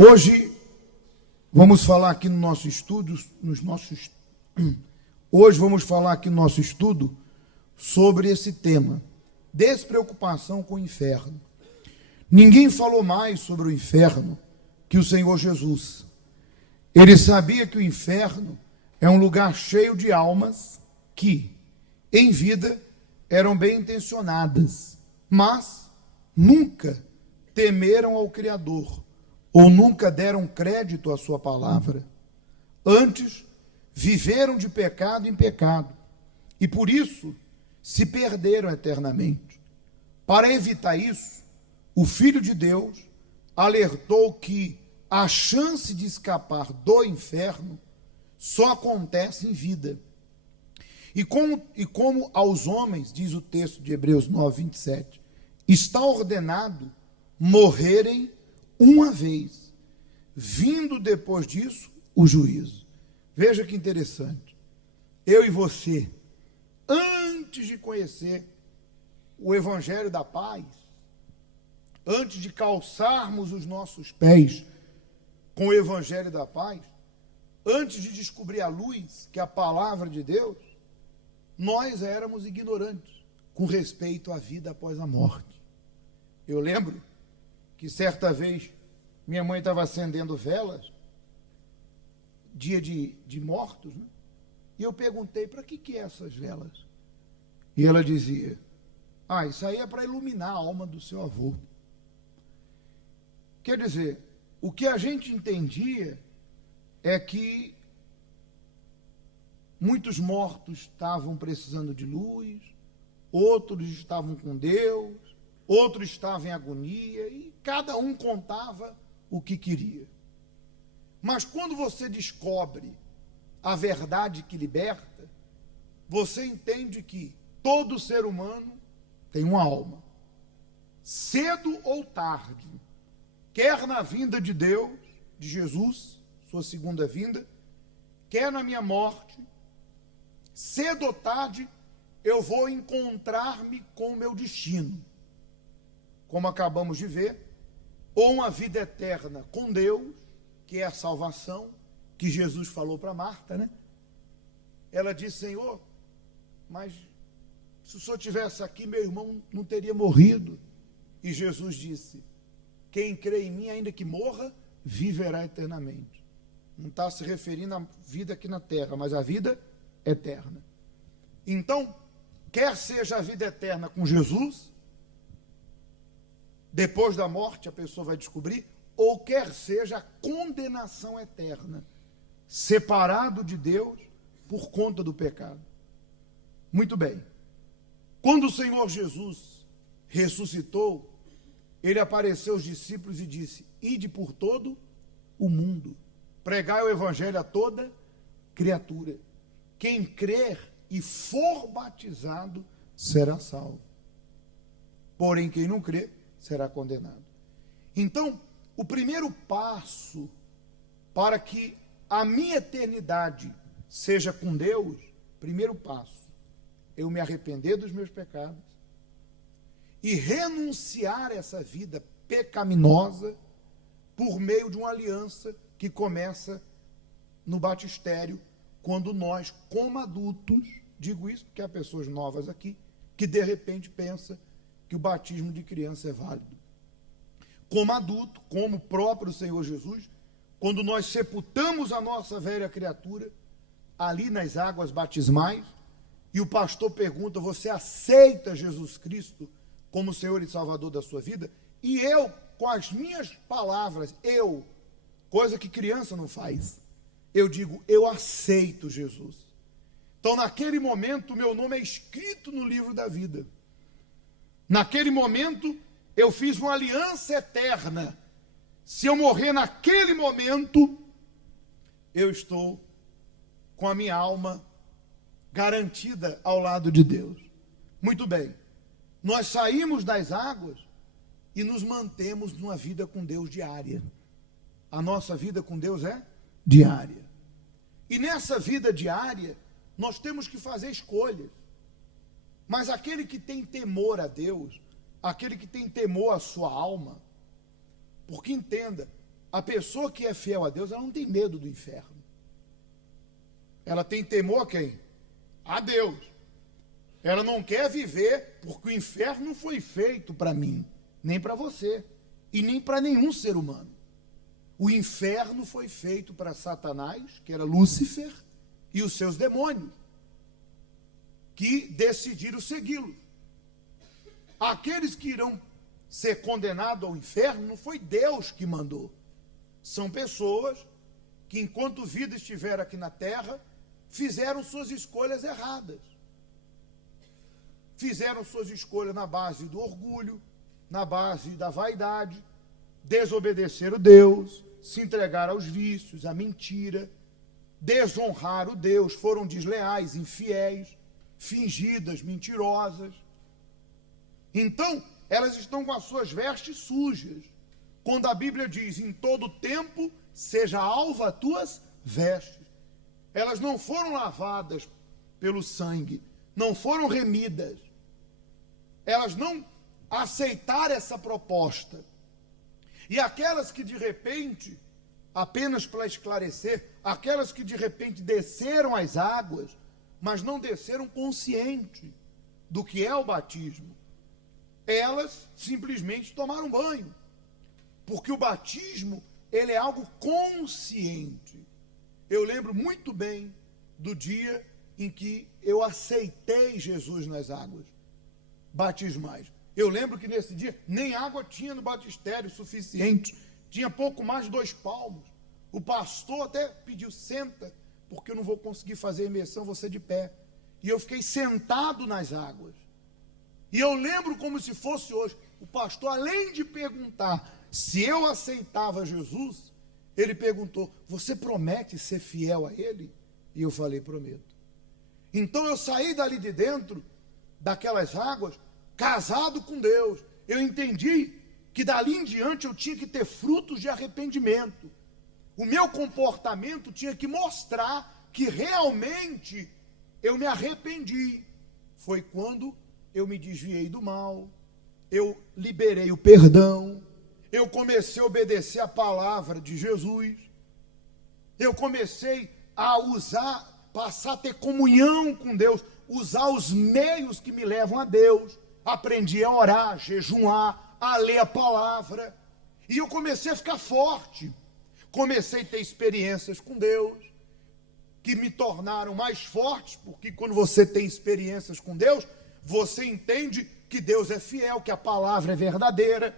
Hoje vamos falar aqui no nosso estudo, hoje vamos falar aqui no nosso estudo sobre esse tema, despreocupação com o inferno. Ninguém falou mais sobre o inferno que o Senhor Jesus. Ele sabia que o inferno é um lugar cheio de almas que, em vida, eram bem intencionadas, mas nunca temeram ao Criador, ou nunca deram crédito à sua palavra. Antes, viveram de pecado em pecado, e por isso se perderam eternamente. Para evitar isso, o Filho de Deus alertou que a chance de escapar do inferno só acontece em vida. E como aos homens, diz o texto de Hebreus 9, 27, está ordenado morrerem uma vez, vindo depois disso o juízo. Veja que interessante. Eu e você, antes de conhecer o Evangelho da Paz, antes de calçarmos os nossos pés com o Evangelho da Paz, antes de descobrir a luz, que é a palavra de Deus, nós éramos ignorantes com respeito à vida após a morte. Eu lembro que certa vez minha mãe estava acendendo velas, dia de mortos, né? E eu perguntei, para que é essas velas? E ela dizia, isso aí é para iluminar a alma do seu avô. Quer dizer, o que a gente entendia é que muitos mortos estavam precisando de luz, outros estavam com Deus, outros estavam em agonia, e cada um contava o que queria. Mas quando você descobre a verdade que liberta, você entende que todo ser humano tem uma alma. Cedo ou tarde, quer na vinda de Deus, de Jesus, sua segunda vinda, quer na minha morte, cedo ou tarde eu vou encontrar-me com o meu destino. Como acabamos de ver, ou uma vida eterna com Deus, que é a salvação, que Jesus falou para Marta, né? Ela disse, Senhor, mas se o Senhor estivesse aqui, meu irmão não teria morrido. E Jesus disse, quem crê em mim, ainda que morra, viverá eternamente. Não está se referindo à vida aqui na terra, mas à vida eterna. Então, quer seja a vida eterna com Jesus, depois da morte a pessoa vai descobrir, ou quer seja a condenação eterna, separado de Deus por conta do pecado. Muito bem. Quando o Senhor Jesus ressuscitou, ele apareceu aos discípulos e disse, ide por todo o mundo, pregai o evangelho a toda criatura. Quem crer e for batizado será salvo. Porém, quem não crer será condenado. Então, o primeiro passo para que a minha eternidade seja com Deus, primeiro passo, eu me arrepender dos meus pecados e renunciar a essa vida pecaminosa por meio de uma aliança que começa no batistério, quando nós, como adultos, digo isso porque há pessoas novas aqui, que de repente pensam que o batismo de criança é válido. Como adulto, como o próprio Senhor Jesus, quando nós sepultamos a nossa velha criatura, ali nas águas batismais, e o pastor pergunta, você aceita Jesus Cristo como Senhor e Salvador da sua vida? E eu, com as minhas palavras, coisa que criança não faz, eu digo, eu aceito Jesus. Então, naquele momento, meu nome é escrito no livro da vida. Naquele momento, eu fiz uma aliança eterna. Se eu morrer naquele momento, eu estou com a minha alma garantida ao lado de Deus. Muito bem. Nós saímos das águas e nos mantemos numa vida com Deus diária. A nossa vida com Deus é diária. E nessa vida diária, nós temos que fazer escolhas. Mas aquele que tem temor a Deus, aquele que tem temor à sua alma, porque entenda, A pessoa que é fiel a Deus, ela não tem medo do inferno. Ela tem temor a quem? A Deus. Ela não quer viver, porque o inferno não foi feito para mim, nem para você, e nem para nenhum ser humano. O inferno foi feito para Satanás, que era Lúcifer, e os seus demônios, que decidiram segui-lo. Aqueles que irão ser condenados ao inferno, não foi Deus que mandou. São pessoas que, enquanto vida estiver aqui na terra, fizeram suas escolhas erradas. Fizeram suas escolhas na base do orgulho, na base da vaidade, desobedeceram Deus, se entregaram aos vícios, à mentira, desonraram Deus, foram desleais, infiéis, fingidas, mentirosas. Então, elas estão com as suas vestes sujas. Quando a Bíblia diz, em todo tempo, seja alva as tuas vestes. Elas não foram lavadas pelo sangue, não foram remidas. Elas não aceitaram essa proposta. E aquelas que de repente, apenas para esclarecer, aquelas que de repente desceram as águas, mas não desceram consciente do que é o batismo, elas simplesmente tomaram banho. Porque o batismo, ele é algo consciente. Eu lembro muito bem do dia em que eu aceitei Jesus nas águas batismais. Eu lembro que nesse dia nem água tinha no batistério suficiente, tinha pouco mais de 2 palmos. O pastor até pediu, senta, porque eu não vou conseguir fazer a imersão, você de pé. E eu fiquei sentado nas águas. E eu lembro como se fosse hoje, o pastor, além de perguntar se eu aceitava Jesus, ele perguntou, você promete ser fiel a ele? E eu falei, prometo. Então eu saí dali de dentro, daquelas águas, casado com Deus. Eu entendi que dali em diante eu tinha que ter frutos de arrependimento. O meu comportamento tinha que mostrar que realmente eu me arrependi. Foi quando eu me desviei do mal, eu liberei o perdão, eu comecei a obedecer a palavra de Jesus, eu comecei a usar, passar a ter comunhão com Deus, usar os meios que me levam a Deus, aprendi a orar, jejuar, a ler a palavra, e eu comecei a ficar forte, comecei a ter experiências com Deus, que me tornaram mais fortes, porque quando você tem experiências com Deus, você entende que Deus é fiel, que a palavra é verdadeira.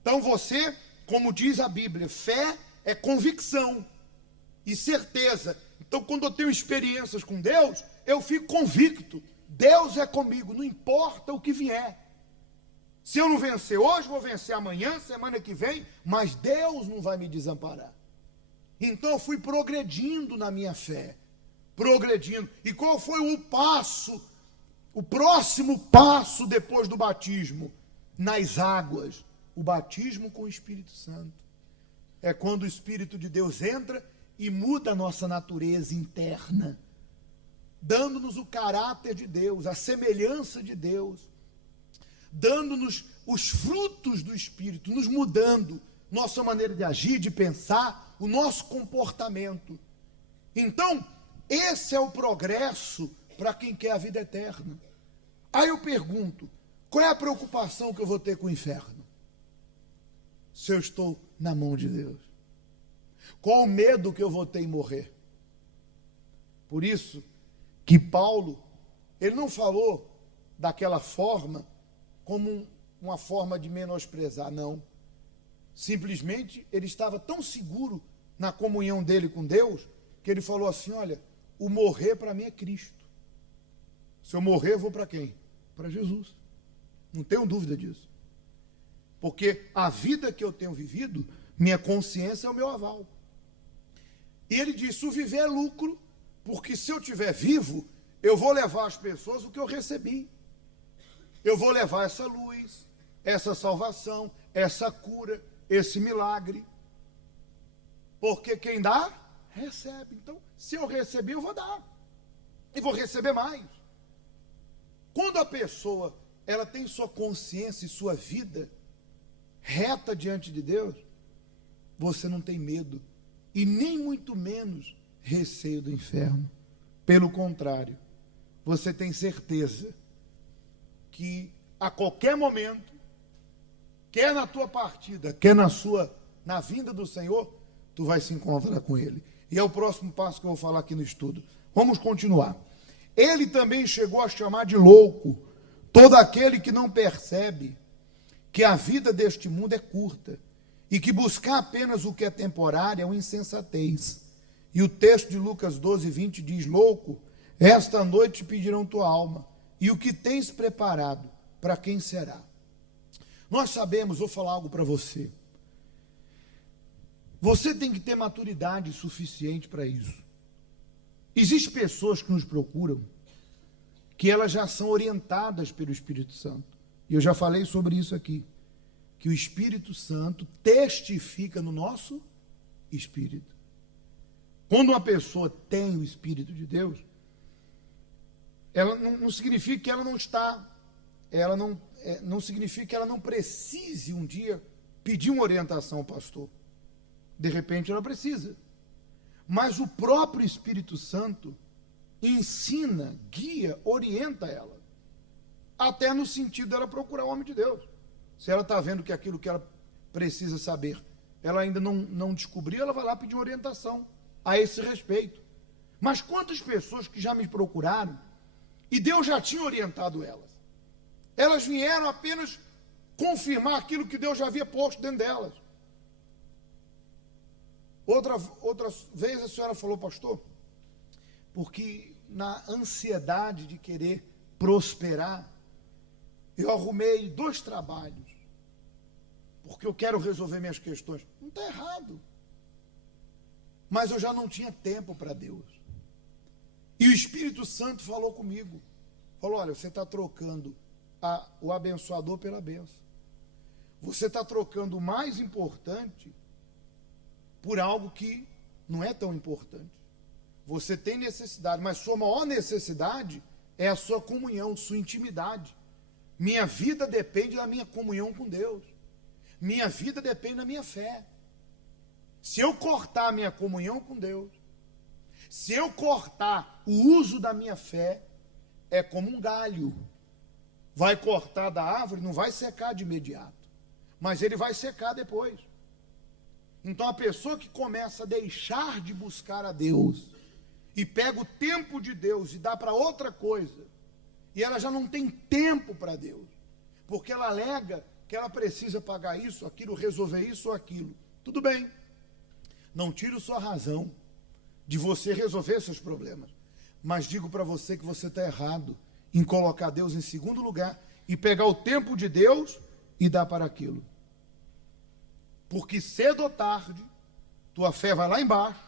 Então você, como diz a Bíblia, fé é convicção e certeza. Então quando eu tenho experiências com Deus, eu fico convicto. Deus é comigo, não importa o que vier. Se eu não vencer hoje, vou vencer amanhã, semana que vem, mas Deus não vai me desamparar. Então eu fui progredindo na minha fé, progredindo. E qual foi o passo, o próximo passo depois do batismo? Nas águas, o batismo com o Espírito Santo. É quando o Espírito de Deus entra e muda a nossa natureza interna, dando-nos o caráter de Deus, a semelhança de Deus, dando-nos os frutos do Espírito, nos mudando nossa maneira de agir, de pensar, o nosso comportamento. Então, esse é o progresso para quem quer a vida eterna. Aí eu pergunto, qual é a preocupação que eu vou ter com o inferno? Se eu estou na mão de Deus. Qual o medo que eu vou ter em morrer? Por isso que Paulo, ele não falou daquela forma como uma forma de menosprezar, não. Simplesmente ele estava tão seguro na comunhão dele com Deus, que ele falou assim, olha, o morrer para mim é Cristo. Se eu morrer, eu vou para quem? Para Jesus. Não tenho dúvida disso. Porque a vida que eu tenho vivido, minha consciência é o meu aval. E ele disse, o viver é lucro, porque se eu estiver vivo, eu vou levar às pessoas o que eu recebi. Eu vou levar essa luz, essa salvação, essa cura, esse milagre. Porque quem dá, recebe. Então, se eu receber, eu vou dar. E vou receber mais. Quando a pessoa, ela tem sua consciência e sua vida reta diante de Deus, você não tem medo e nem muito menos receio do inferno. Pelo contrário, você tem certeza que a qualquer momento, quer na tua partida, quer na vinda do Senhor, tu vai se encontrar com Ele. E é o próximo passo que eu vou falar aqui no estudo. Vamos continuar. Ele também chegou a chamar de louco todo aquele que não percebe que a vida deste mundo é curta e que buscar apenas o que é temporário é uma insensatez. E o texto de Lucas 12, 20 diz: louco, esta noite te pedirão tua alma, e o que tens preparado, para quem será? Nós sabemos, vou falar algo para você. Você tem que ter maturidade suficiente para isso. Existem pessoas que nos procuram, que elas já são orientadas pelo Espírito Santo. E eu já falei sobre isso aqui. Que o Espírito Santo testifica no nosso espírito. Quando uma pessoa tem o Espírito de Deus, ela não significa que ela não está, não significa que ela não precise um dia pedir uma orientação ao pastor. De repente ela precisa. Mas o próprio Espírito Santo ensina, guia, orienta ela. Até no sentido dela procurar o homem de Deus. Se ela está vendo que aquilo que ela precisa saber, ela ainda não descobriu, ela vai lá pedir uma orientação a esse respeito. Mas quantas pessoas que já me procuraram e Deus já tinha orientado elas? Elas vieram apenas confirmar aquilo que Deus já havia posto dentro delas. Outra vez a senhora falou, pastor, porque na ansiedade de querer prosperar, eu arrumei 2 trabalhos, porque eu quero resolver minhas questões. Não está errado. Mas eu já não tinha tempo para Deus. E o Espírito Santo falou comigo. Falou, olha, você está trocando o abençoador pela bênção. Você está trocando o mais importante por algo que não é tão importante. Você tem necessidade, mas sua maior necessidade é a sua comunhão, sua intimidade. Minha vida depende da minha comunhão com Deus. Minha vida depende da minha fé. Se eu cortar a minha comunhão com Deus, se eu cortar o uso da minha fé, é como um galho. Vai cortar da árvore, não vai secar de imediato, mas ele vai secar depois. Então a pessoa que começa a deixar de buscar a Deus e pega o tempo de Deus e dá para outra coisa, e ela já não tem tempo para Deus, porque ela alega que ela precisa pagar isso, aquilo, resolver isso ou aquilo. Tudo bem, não tiro sua razão de você resolver seus problemas, mas digo para você que você está errado em colocar Deus em segundo lugar e pegar o tempo de Deus e dar para aquilo. Porque cedo ou tarde, tua fé vai lá embaixo,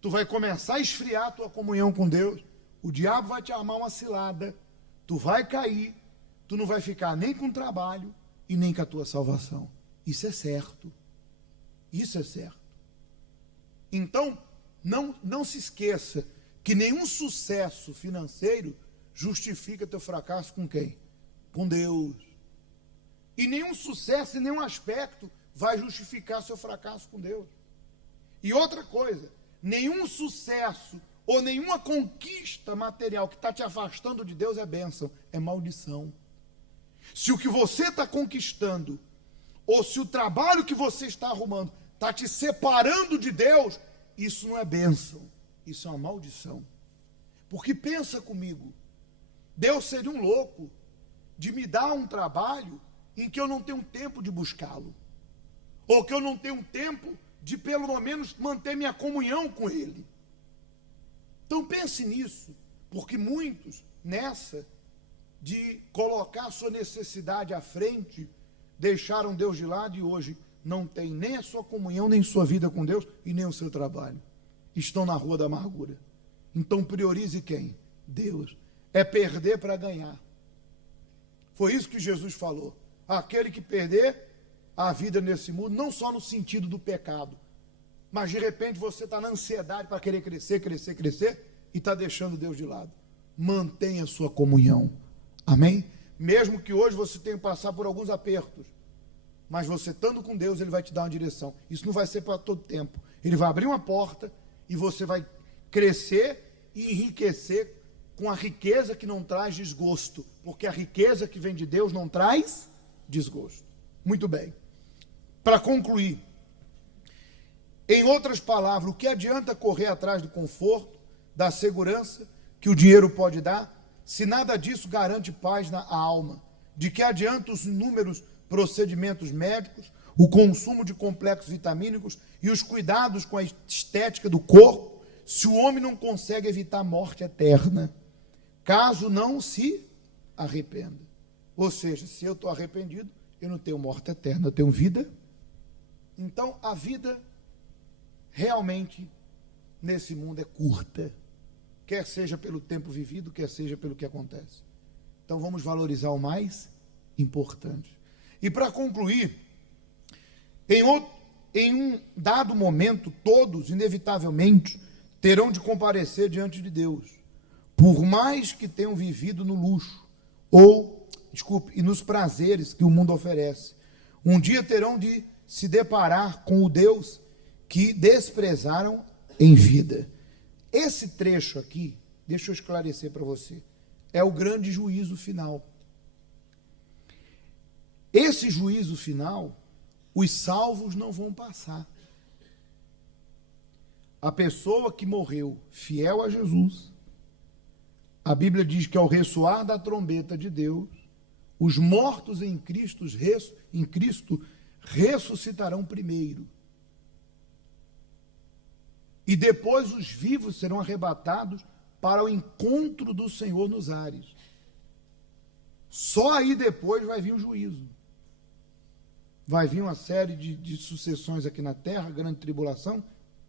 tu vai começar a esfriar a tua comunhão com Deus, o diabo vai te armar uma cilada, tu vai cair, tu não vai ficar nem com trabalho e nem com a tua salvação. Isso é certo. Isso é certo. Então, não se esqueça que nenhum sucesso financeiro justifica teu fracasso com quem? Com Deus. E nenhum sucesso em nenhum aspecto vai justificar seu fracasso com Deus. E outra coisa, nenhum sucesso ou nenhuma conquista material que está te afastando de Deus é bênção, é maldição. Se o que você está conquistando, ou se o trabalho que você está arrumando está te separando de Deus, isso não é bênção, isso é uma maldição. Porque pensa comigo, Deus seria um louco de me dar um trabalho em que eu não tenho tempo de buscá-lo, ou que eu não tenho tempo de pelo menos manter minha comunhão com Ele. Então pense nisso, porque muitos nessa de colocar a sua necessidade à frente, deixaram Deus de lado e hoje não tem nem a sua comunhão, nem sua vida com Deus e nem o seu trabalho. Estão na rua da amargura. Então priorize quem? Deus. É perder para ganhar. Foi isso que Jesus falou. Aquele que perder a vida nesse mundo, não só no sentido do pecado, mas de repente você está na ansiedade para querer crescer, crescer, crescer e está deixando Deus de lado. Mantenha a sua comunhão. Amém? Mesmo que hoje você tenha que passar por alguns apertos, mas você estando com Deus, ele vai te dar uma direção. Isso não vai ser para todo tempo. Ele vai abrir uma porta e você vai crescer e enriquecer com a riqueza que não traz desgosto, porque a riqueza que vem de Deus não traz desgosto. Muito bem. Para concluir, em outras palavras, o que adianta correr atrás do conforto, da segurança que o dinheiro pode dar, se nada disso garante paz na alma? De que adianta os inúmeros procedimentos médicos, o consumo de complexos vitamínicos e os cuidados com a estética do corpo, se o homem não consegue evitar a morte eterna, caso não se arrependa? Ou seja, se eu estou arrependido, eu não tenho morte eterna, eu tenho vida. Então, a vida realmente nesse mundo é curta, quer seja pelo tempo vivido, quer seja pelo que acontece. Então, vamos valorizar o mais importante. E para concluir, em um dado momento, todos, inevitavelmente, terão de comparecer diante de Deus, por mais que tenham vivido no luxo, e nos prazeres que o mundo oferece. Um dia terão de se deparar com o Deus que desprezaram em vida. Esse trecho aqui, deixa eu esclarecer para você, é o grande juízo final. Esse juízo final, os salvos não vão passar. A pessoa que morreu fiel a Jesus, a Bíblia diz que ao ressoar da trombeta de Deus, os mortos em Cristo ressuscitarão primeiro. E depois os vivos serão arrebatados para o encontro do Senhor nos ares. Só aí depois vai vir o juízo. Vai vir uma série de sucessões aqui na terra, grande tribulação,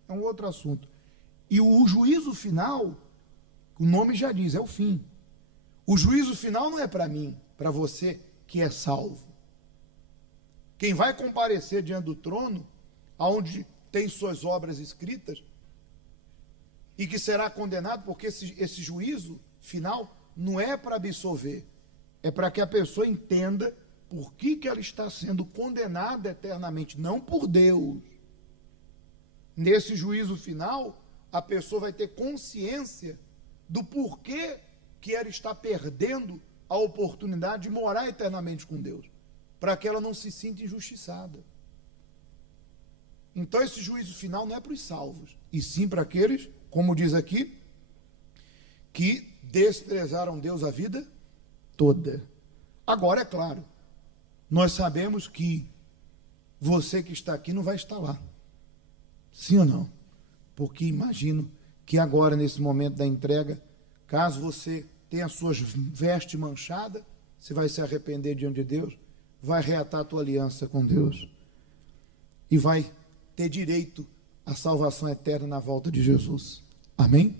é um outro assunto. E o juízo final, o nome já diz, é o fim. O juízo final não é para mim, para você que é salvo. Quem vai comparecer diante do trono, aonde tem suas obras escritas, e que será condenado, porque esse juízo final não é para absolver, é para que a pessoa entenda por que ela está sendo condenada eternamente, não por Deus. Nesse juízo final, a pessoa vai ter consciência do porquê que ela está perdendo a oportunidade de morar eternamente com Deus, para que ela não se sinta injustiçada. Então esse juízo final não é para os salvos, e sim para aqueles, como diz aqui, que desprezaram Deus a vida toda. Agora, é claro, nós sabemos que você que está aqui não vai estar lá. Sim ou não? Porque imagino que agora, nesse momento da entrega, caso você tenha as suas vestes manchadas, você vai se arrepender diante de Deus, vai reatar a tua aliança com Deus e vai ter direito à salvação eterna na volta de Jesus. Amém?